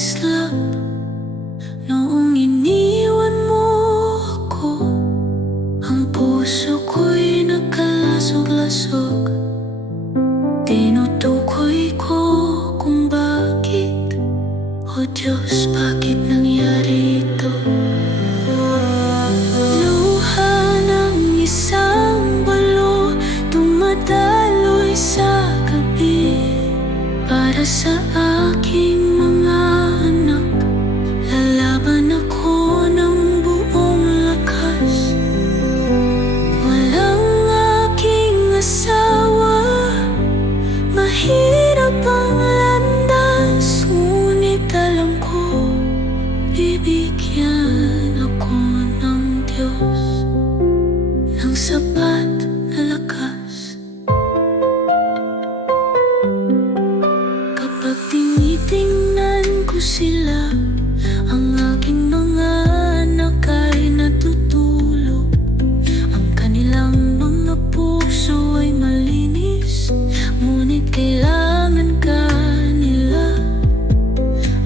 islap noong iniwan mo ako. Ang puso ko'y nagkalasog-lasog. Tinutukoy ko kung bakit, o Diyos, bakit nangyari ito? Luha ng isang balo dumadaloy sa gabi. Para sa aking mga anak, lalaban ako ng buong lakas. Walang aking asawa, mahirap ang landas, ngunit alam ko, bibigyan ako ng Diyos ng sapat na lakas. Kapag tinitingnan ko sila, ang aking mga anak ay natutulog. Ang kanilang mga puso ay malinis, ngunit kailangan ka nila.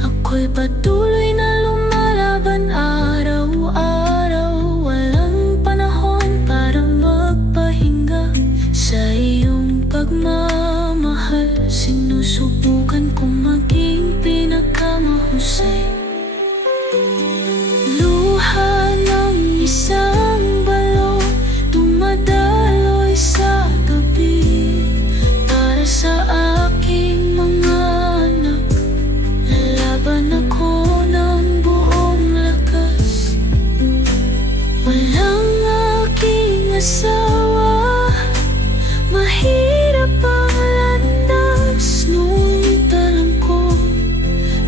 Ako'y patuloy na lumalaban araw-araw. Walang panahon para magpahinga. Sa iyong pagmamahal, sinusubukan kong maging pinakamahusay. Luha ng isang balo dumadaloy sa gabi. Para sa aking mga anak, lalaban ako ng buong lakas. Walang aking asawa, mahirap ang landas, ngunit alam ko,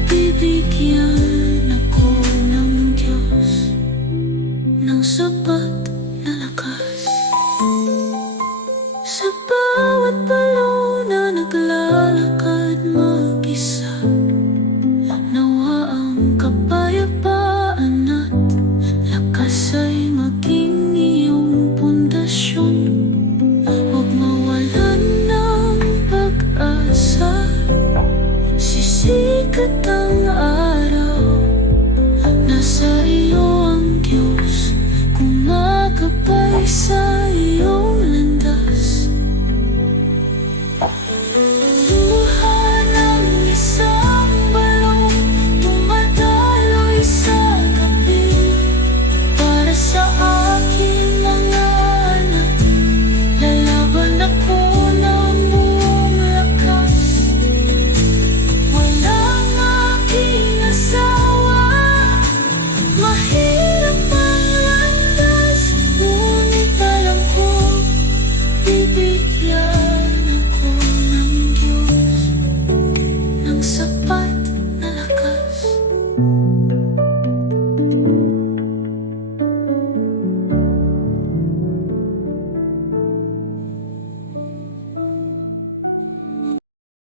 bibigyan ako ng Diyos ng sapat na lakas. Sa bawat balo na naglalakad mag-isa, nawa ang kapayapaan at lakas ay maging iyong pundasyon. Huwag mawalan ng pag-asa, sisikat ang araw. Nasa iyo ang Diyos, gumagabay sa